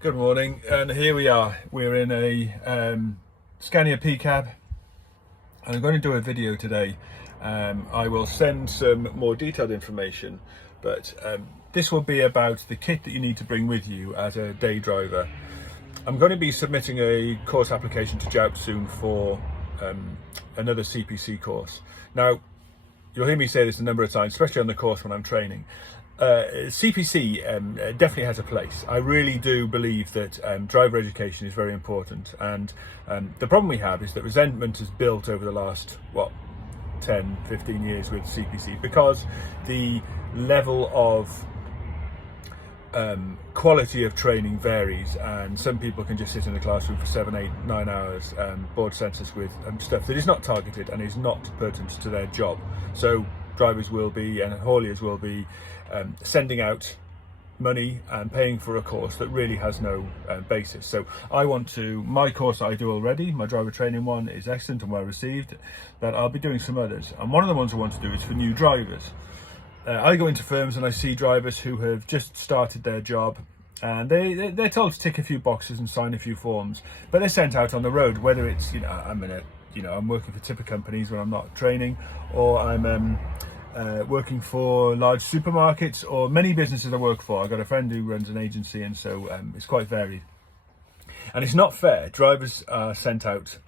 Good morning, and here we are. We're in a Scania P cab, and I'm going to do a video today. I will send some more detailed information, but this will be about the kit that you need to bring with you as a day driver. I'm going to be submitting a course application to JOUT soon for another CPC course. Now, you'll hear me say this a number of times, especially on the course when I'm training. CPC definitely has a place. I really do believe that driver education is very important, and the problem we have is that resentment has built over the last 10-15 years with CPC, because the level of quality of training varies, and some people can just sit in the classroom for 7, 8, 9 hours, board census with stuff that is not targeted and is not pertinent to their job. So drivers will be, and hauliers will be, sending out money and paying for a course that really has no basis. So my course that I do already, my driver training one, is excellent and well received, but I'll be doing some others. And one of the ones I want to do is for new drivers. I go into firms and I see drivers who have just started their job, and they're told to tick a few boxes and sign a few forms, but they're sent out on the road, whether it's, I'm working for tipper companies when I'm not training, or I'm working for large supermarkets, or many businesses I work for. I've got a friend who runs an agency, and so it's quite varied. And it's not fair. Drivers are sent out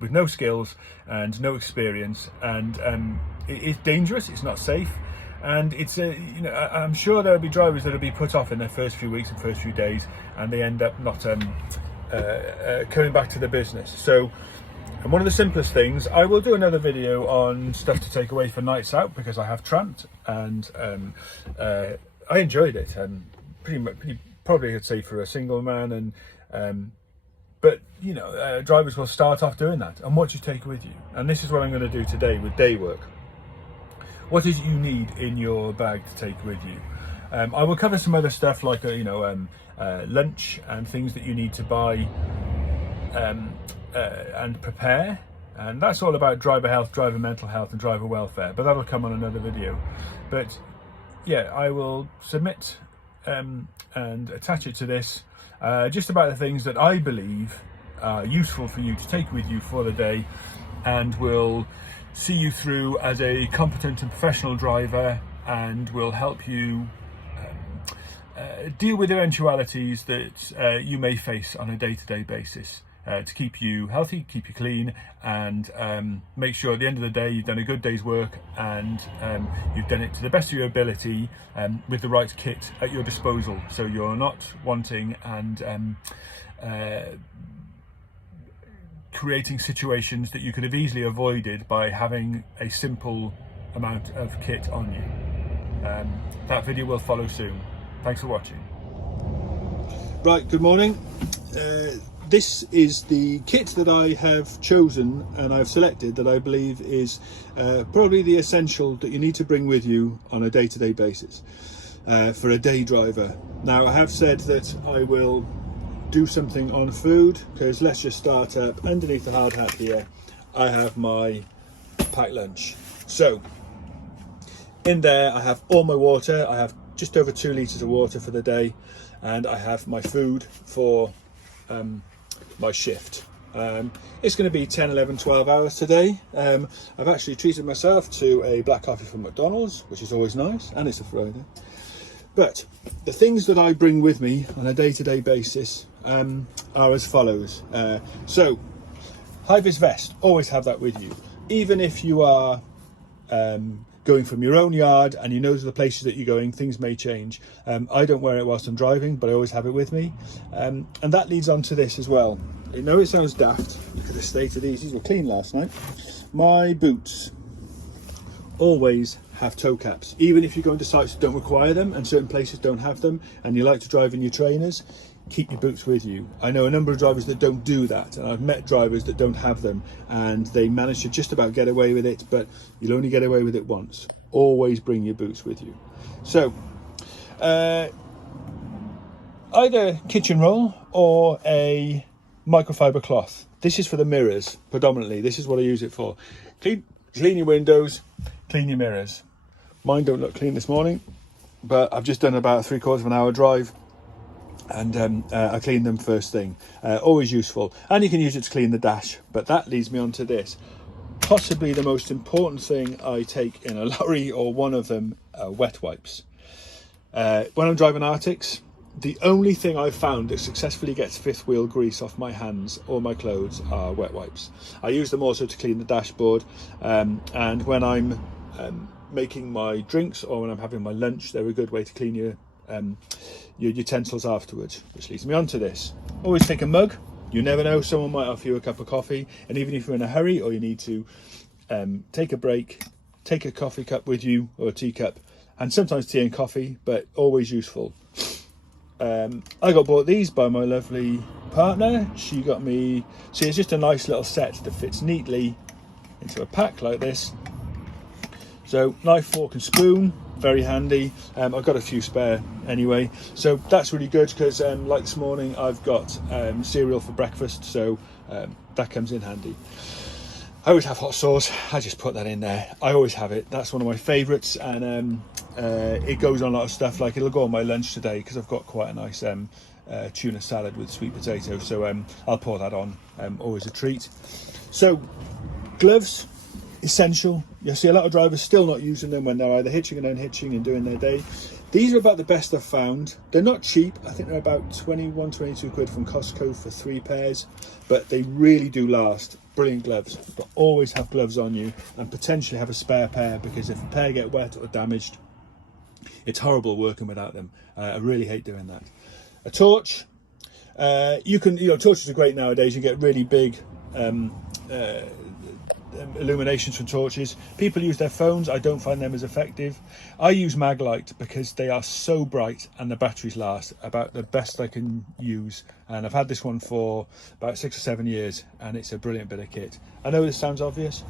with no skills and no experience, and it's dangerous, it's not safe, and I'm sure there'll be drivers that'll be put off in their first few weeks and first few days, and they end up not coming back to the business. So, and one of the simplest things, I will do another video on stuff to take away for nights out, because I have tramped, and I enjoyed it, and pretty probably I'd say for a single man, and but drivers will start off doing that, and what you take with you. And this is what I'm going to do today with day work. What is it you need in your bag to take with you? I will cover some other stuff like lunch and things that you need to buy and prepare, and that's all about driver health, driver mental health, and driver welfare, but that'll come on another video. But yeah, I will submit and attach it to this, just about the things that I believe are useful for you to take with you for the day, and will see you through as a competent and professional driver, and will help you deal with eventualities that you may face on a day-to-day basis, to keep you healthy, keep you clean, and make sure at the end of the day you've done a good day's work, and you've done it to the best of your ability, with the right kit at your disposal, so you're not wanting and creating situations that you could have easily avoided by having a simple amount of kit on you. That video will follow soon. Thanks for watching. Right, good morning. This is the kit that I have chosen and I've selected, that I believe is probably the essential that you need to bring with you on a day-to-day basis for a day driver. Now, I have said that I will do something on food, because let's just start up. Underneath the hard hat here, I have my packed lunch. So in there I have all my water. I have just over 2 litres of water for the day, and I have my food for my shift. It's going to be 10, 11, 12 hours today. I've actually treated myself to a black coffee from McDonald's, which is always nice, and it's a Friday. But the things that I bring with me on a day-to-day basis are as follows. So, high-vis vest, always have that with you. Even if you are going from your own yard and you know the places that you're going, things may change. I don't wear it whilst I'm driving, but I always have it with me. And that leads on to this as well. I know it sounds daft, you could have stated these were clean last night. My boots always have toe caps, even if you're going to sites that don't require them and certain places don't have them, and you like to drive in your trainers, keep your boots with you. I know a number of drivers that don't do that, and I've met drivers that don't have them and they manage to just about get away with it, but you'll only get away with it once. Always bring your boots with you. So either kitchen roll or a microfiber cloth. This is for the mirrors predominantly. This is what I use it for. Clean your windows, clean your mirrors. Mine don't look clean this morning, but I've just done about 3/4 of an hour drive and I clean them first thing. Always useful, and you can use it to clean the dash. But that leads me on to this. Possibly the most important thing I take in a lorry, or one of them, are wet wipes. When I'm driving Arctics, the only thing I've found that successfully gets fifth wheel grease off my hands or my clothes are wet wipes. I use them also to clean the dashboard, and when I'm making my drinks or when I'm having my lunch, they're a good way to clean your utensils afterwards. Which leads me on to this. Always take a mug. You never know, someone might offer you a cup of coffee, and even if you're in a hurry or you need to take a break, take a coffee cup with you, or a teacup, and sometimes tea and coffee, but always useful. I got bought these by my lovely partner. She got me, see, it's just a nice little set that fits neatly into a pack like this. So knife, fork and spoon, very handy. I've got a few spare anyway, so that's really good because like this morning I've got cereal for breakfast, so that comes in handy. I always have hot sauce. I just put that in there. I always have it. That's one of my favourites, and it goes on a lot of stuff. Like, it'll go on my lunch today because I've got quite a nice tuna salad with sweet potato, so I'll pour that on. Always a treat. So gloves, essential. You see a lot of drivers still not using them when they're either hitching and unhitching and doing their day. These are about the best I've found. They're not cheap. I think they're about 21, 22 quid from Costco for 3 pairs, but they really do last. Brilliant gloves. But always have gloves on you, and potentially have a spare pair, because if a pair get wet or damaged, it's horrible working without them. I really hate doing that. A torch. Torches are great nowadays. You get really big illuminations from torches. People use their phones. I don't find them as effective. I use Maglite because they are so bright and the batteries last. About the best I can use, and I've had this one for about 6 or 7 years, and it's a brilliant bit of kit. I know this sounds obvious.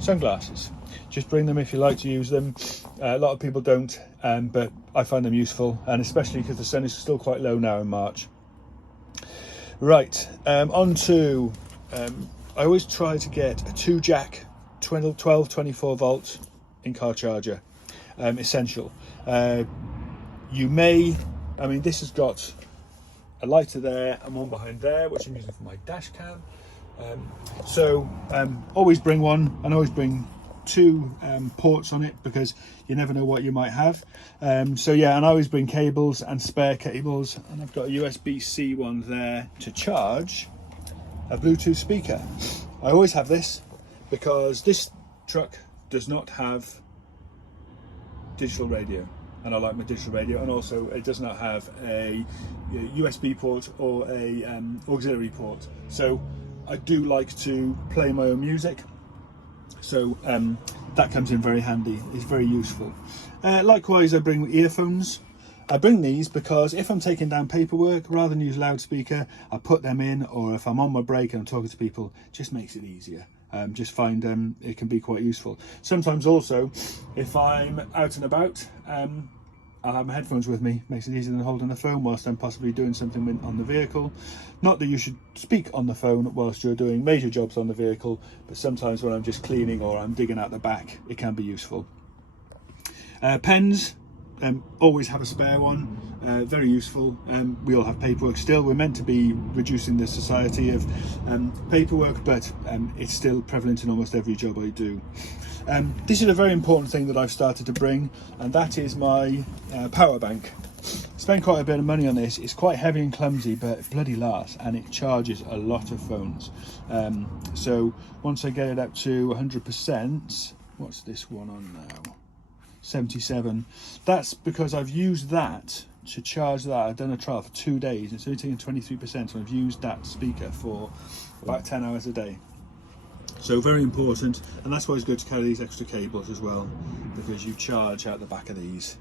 Sunglasses, just bring them if you like to use them. A lot of people don't, but I find them useful, and especially because the sun is still quite low now in March. Right, on to I always try to get a 2-jack 12 24 volt in-car charger. Essential. This has got a lighter there and one behind there, which I'm using for my dash cam. Always bring one, and always bring 2 ports on it, because you never know what you might have. And I always bring cables and spare cables, and I've got a USB-C one there to charge a Bluetooth speaker. I always have this because this truck does not have digital radio, and I like my digital radio, and also it does not have a USB port or a auxiliary port, so I do like to play my own music, so that comes in very handy. It's very useful. Likewise, I bring earphones. I bring these because if I'm taking down paperwork, rather than use loudspeaker, I put them in, or if I'm on my break and I'm talking to people, it just makes it easier. Just find it can be quite useful. Sometimes also, if I'm out and about, I'll have my headphones with me. Makes it easier than holding the phone whilst I'm possibly doing something on the vehicle. Not that you should speak on the phone whilst you're doing major jobs on the vehicle, but sometimes when I'm just cleaning or I'm digging out the back, it can be useful. Pens. Always have a spare one, very useful. We all have paperwork still. We're meant to be reducing the society of paperwork, but it's still prevalent in almost every job I do. This is a very important thing that I've started to bring, and that is my power bank. Spend quite a bit of money on this. It's quite heavy and clumsy, but it bloody lasts, and it charges a lot of phones. So once I get it up to 100%, what's this one on now? 77. That's because I've used that to charge that. I've done a trial for 2 days. It's only taken 23%, so I've used that speaker for about 10 hours a day. So very important, and that's why it's good to carry these extra cables as well, because you charge out the back of these.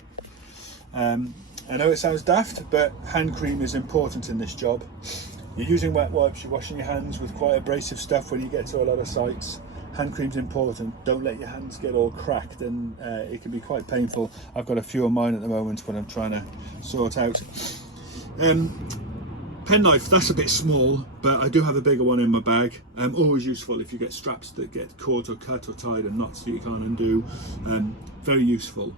I know it sounds daft, but hand cream is important in this job. You're using wet wipes, you're washing your hands with quite abrasive stuff when you get to a lot of sites. Hand cream's important. Don't let your hands get all cracked, and it can be quite painful. I've got a few on mine at the moment, but I'm trying to sort out. Penknife, that's a bit small, but I do have a bigger one in my bag. Always useful if you get straps that get caught or cut or tied and knots that you can't undo. Very useful.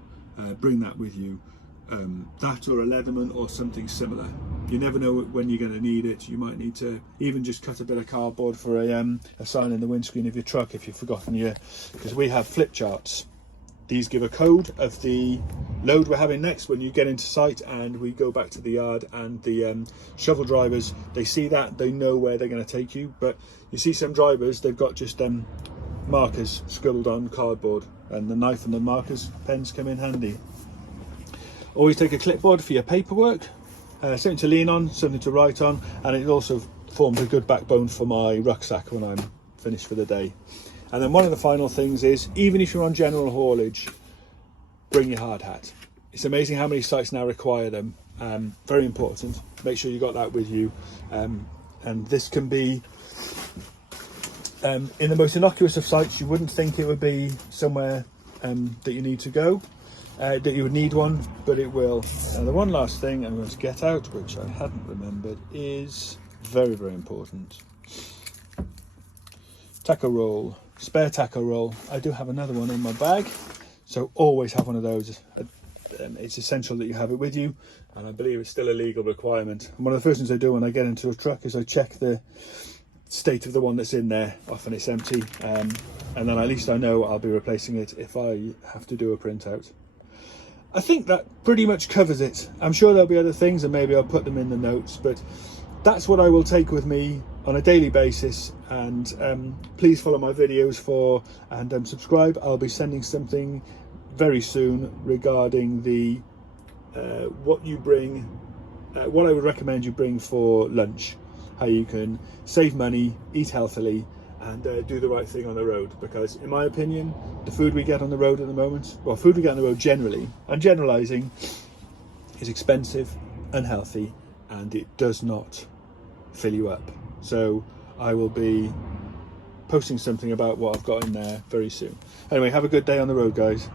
Bring that with you. that or a Leatherman or something similar. You never know when you're going to need it. You might need to even just cut a bit of cardboard for a sign in the windscreen of your truck if you've forgotten your, because we have flip charts. These give a code of the load we're having next when you get into site, and we go back to the yard, and the shovel drivers, they see that, they know where they're going to take you. But you see some drivers, they've got just markers scribbled on cardboard, and the knife and the markers pens come in handy. Always take a clipboard for your paperwork, something to lean on, something to write on, and it also forms a good backbone for my rucksack when I'm finished for the day. And then one of the final things is, even if you're on general haulage, bring your hard hat. It's amazing how many sites now require them. Very important. Make sure you got that with you. And this can be, in the most innocuous of sites, you wouldn't think it would be somewhere that you need to go, that you would need one, but it will. And the one last thing I'm going to get out, which I hadn't remembered, is very, very important. Taco roll. Spare taco roll. I do have another one in my bag, so always have one of those. It's essential that you have it with you, and I believe it's still a legal requirement. And one of the first things I do when I get into a truck is I check the state of the one that's in there. Often it's empty, and then at least I know I'll be replacing it if I have to do a printout. I think that pretty much covers it. I'm sure there'll be other things, and maybe I'll put them in the notes, but that's what I will take with me on a daily basis. And please follow my videos and subscribe. I'll be sending something very soon regarding the what I would recommend you bring for lunch, how you can save money, eat healthily, and do the right thing on the road. Because in my opinion, the food we get on the road at the moment, well, food we get on the road generally, I'm generalizing, is expensive, unhealthy, and it does not fill you up. So I will be posting something about what I've got in there very soon. Anyway, have a good day on the road, guys.